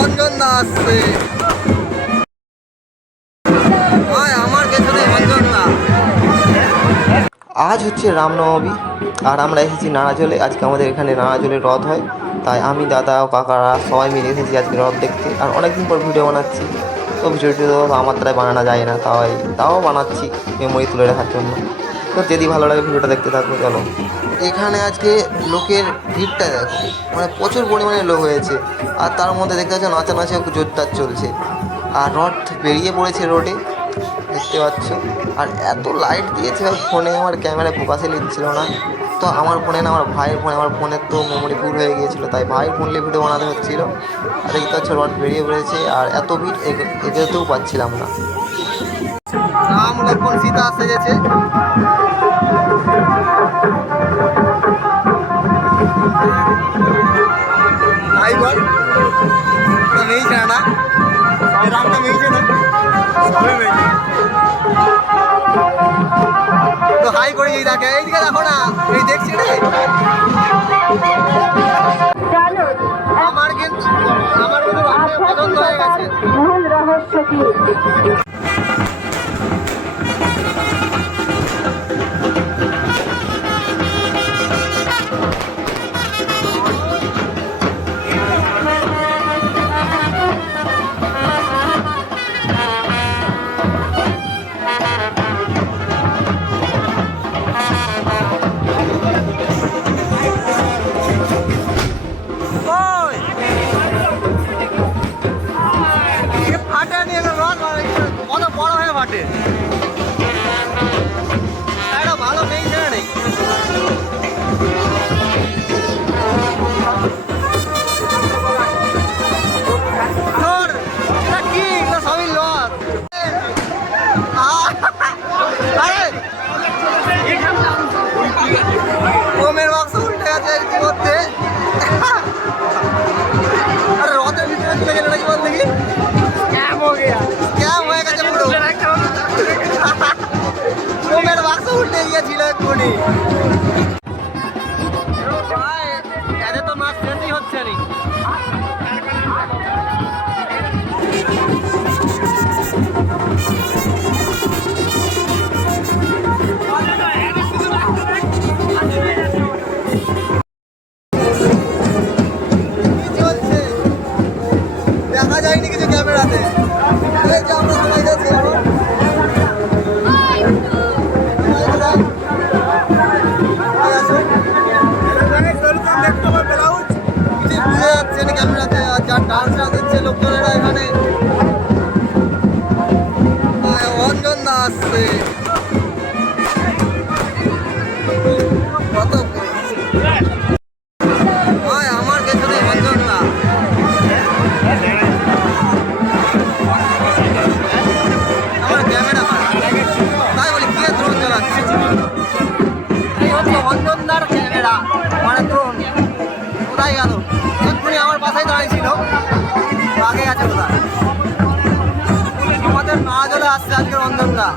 অঞ্জন দা আসছে আজ হচ্ছে রামনবমী, আর আমরা এসেছি নাড়াজলে আজকে আমাদের এখানে নাড়াজলে রথ হয়। তাই আমি, দাদা ও কাকারা সবাই মিলে এসেছি আজকে রথ দেখতে। আর অনেকদিন পর ভিডিও বানাচ্ছি। তো ভিডিওটি তো আমার দ্বারা বানানো যায় না, তাই তাও বানাচ্ছি, মেমোরি তুলে রাখার জন্য। তো যদি ভালো লাগে ভিডিওটা দেখতে থাকব চলো। এখানে আজকে লোকের ভিড়টা দেখো। মানে প্রচুর পরিমাণে লোক হয়েছে। আর তার মধ্যে দেখতে পাচ্ছ নাচানাচি জোরদার চলছে। আর রথ বেরিয়ে পড়েছে রোডে, দেখতে পাচ্ছ। আর এত লাইট দিয়েছে আর ফোনে আমার ক্যামেরায় ফোকাসে নিচ্ছিল না। তো আমার ফোনে না, আমার ভাইয়ের ফোনে আমার ফোনের তো মেমোরি ফুল হয়ে গিয়েছিল। তাই ভাইয়ের ফোন নিয়ে ভিডিও বানাতে হচ্ছিল। আর দেখতে পাচ্ছ রড বেরিয়ে পড়েছে। আর এত ভিড় এগ- এগোতেও পাচ্ছিলাম না। রাম লক্ষ্মণ সীতা রামটা মেয়েছে না সবই মেয়েছে তো হাই করে এই দেখে এইদিকে দেখো দেখছি রে। আমার কিন্তু আমার কিন্তু পছন্দ হয়ে গেছে। রহস্য কি? ভাই এদের তো মাছ খেতেই হচ্ছে না। যার দিচ্ছে লোকজনেরা এখানে? অঞ্জন দা আসছে। మాధుడు ఆశ్రానికి ఉంటుందా